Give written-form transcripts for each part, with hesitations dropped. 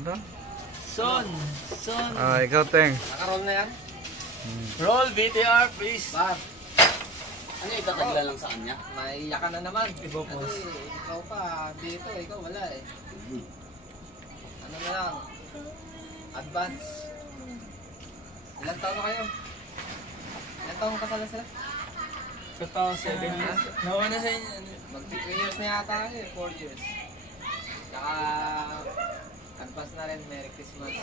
Ano? Son. Ikaw, Teng. Nakaroll na yan? Roll VTR, please. Bar. Ano yung tatagla lang sa kanya? Maiyak ka na naman. Ibo po. Kasi ikaw pa, dito, ikaw wala eh. Ano na lang? Advance. Ilan taon na kayo? Ilan taon ka pala sila? 2007 years. Nawa na sa inyo. Mag-3 years na yata kayo eh, 4 years. Tsaka, advance na rin, Merry Christmas.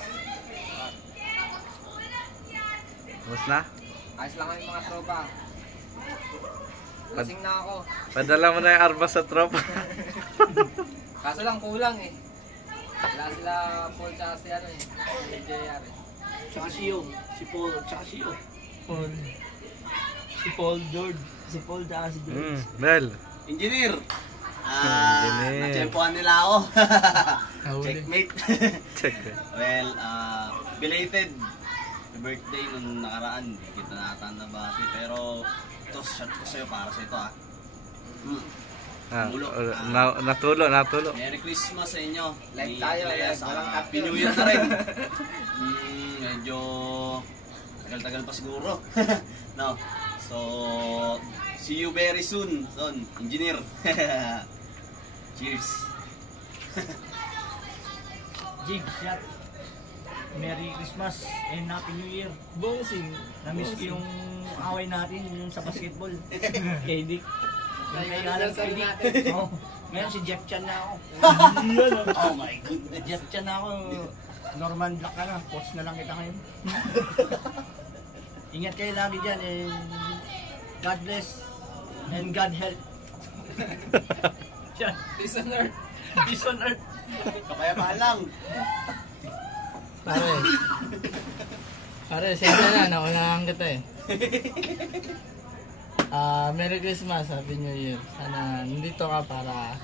Tapos na? Ayos lang kami mga tropa. Lasing na ako. Padala mo na yung armas sa tropa. Kaso lang kulang eh. Wala sila Paul tsaka si ano eh. Si JR eh. Tsaka siyo. Si Paul, tsaka siyo. Paul. Si Paul George. Si Paul tsaka si George. Mel. Engineer! Engineer. Na-champuan nila ako. Nahuli. Checkmate. Check. Well, belated birthday nung nakaraan. Hindi kita natanabati. Pero ito, shot ko sa'yo para sa ito ah. Natulo. Merry Christmas sa inyo. Live tayo, live. Walang cut. Happy New Year na rin. Medyo tagal-tagal pa siguro. No. So, see you very soon, son. Engineer. Cheers. Jig, shot. Merry Christmas and Happy New Year. Bossing. Namiss ko yung away natin yung sa basketball. KD. Yung kay Alan KD. Oh, ngayon si Jeff Chan na ako. Oh my goodness. Jeff Chan na ako. Norman Black ka na. Coach na lang kita ngayon. Ingat kayo lagi dyan and God bless and God help. Peace on earth. Peace on earth. Kapayapaan lang. Pare, siyempre na, naunahan kita eh. Merry Christmas, Happy New Year. Sana nandito ka para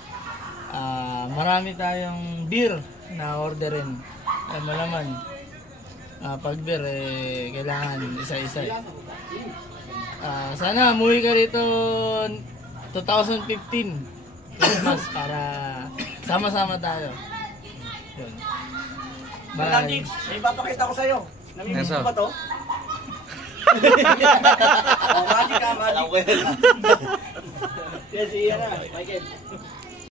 marami tayong beer na orderin. Ay malaman, pag beer eh, kailangan isa-isa eh. Sana umuwi ka rito 2015 Christmas para sama-sama tayo. Yun. Wala, Jigs. May ipapakita ko sa'yo. Namimiss Eso. mo ba to? Oh, magic ka, magic. Alam ko yan. Yes, iyan na. Michael.